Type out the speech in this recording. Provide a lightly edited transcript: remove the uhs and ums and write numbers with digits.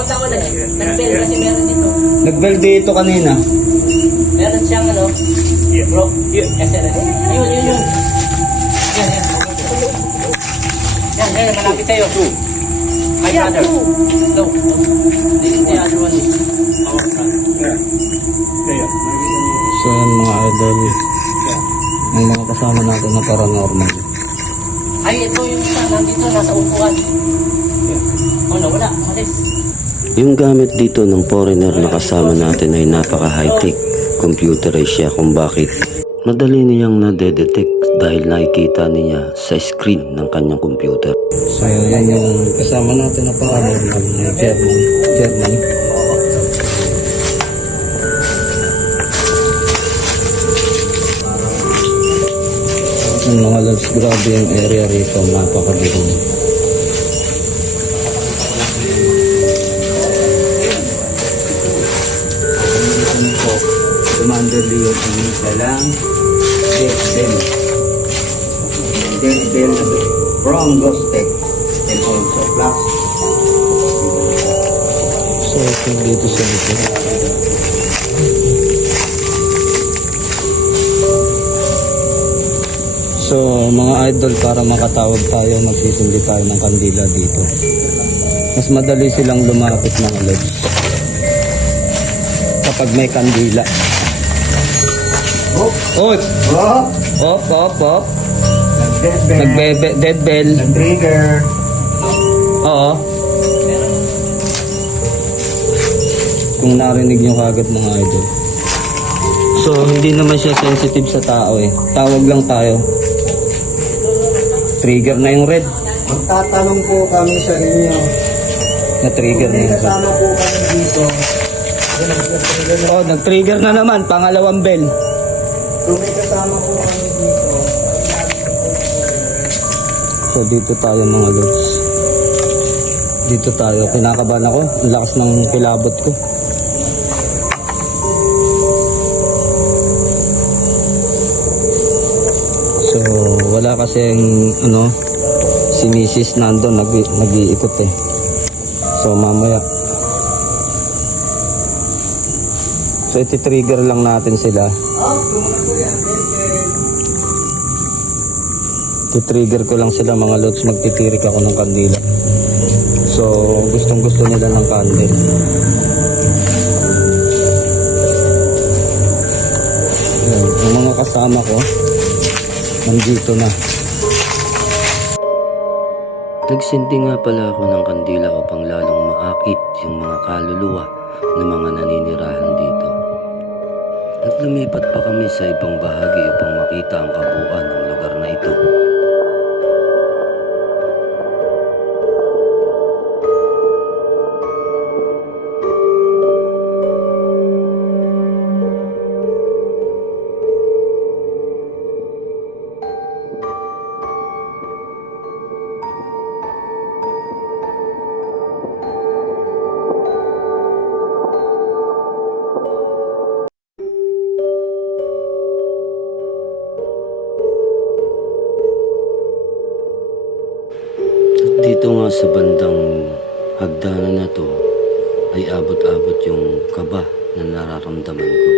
Ako, nag-bell kasi meron dito. Nag-bell dito kanina. Meron siyang ano, bro, yun, SLS. Yun. Yan, malapit sa'yo. My brother. No. This is the other one. Our son. So yan mga idol. Ang mga kasama natin na paranormal. Ay, ito yung isa, nandito, nasa upuan. Oh, nawala, malis. Yung gamit dito ng foreigner na kasama natin ay napaka-high-tech. Computerized siya kung bakit. Madali niyang nadedetect dahil nakikita niya sa screen ng kanyang computer. So yan yung kasama natin na paranormal na German. Yung mga lods, grabe yung area rito, napakabigong. Commander Leo Pinita lang, Death Bell from Ghost Tech and also Flux. So, dito sa likod. So, mga idol, para makatawag tayo, magsisindi tayo ng kandila dito. Mas madali silang lumapit ng lods kapag may kandila. Op. Dead bell. Trigger. Oo. Kung narinig nyo kagad mga idol. So, hindi naman siya sensitive sa tao eh. Tawag lang tayo. Trigger na yung red. Magtatanong po kami sa inyo. Na-trigger na May yung red. kasama po kami dito. Oh, nag-trigger na naman. Pangalawang bell. Kung may kasama po kami dito. So, dito tayo mga lods. Dito tayo. Kinakabahan ako. Ang lakas ng kilabot ko. So, wala kasing si Mrs. nandun nag-iikot eh. So, mamaya. So, iti-trigger lang natin sila. Iti-trigger ko lang sila mga lods. Magtitirik ako ng kandila. So, gustong-gusto nila ng candle. Yan, yung mga kasama ko nandito na. Nagsindi nga pala ako ng kandila upang lalong maakit yung mga kaluluwa ng mga naninirahan dito. At lumipat pa kami sa ibang bahagi upang makita ang kabuuan ng lugar na ito. Dito nga sa bandang hagdanan na to ay abot-abot yung kaba na nararamdaman ko.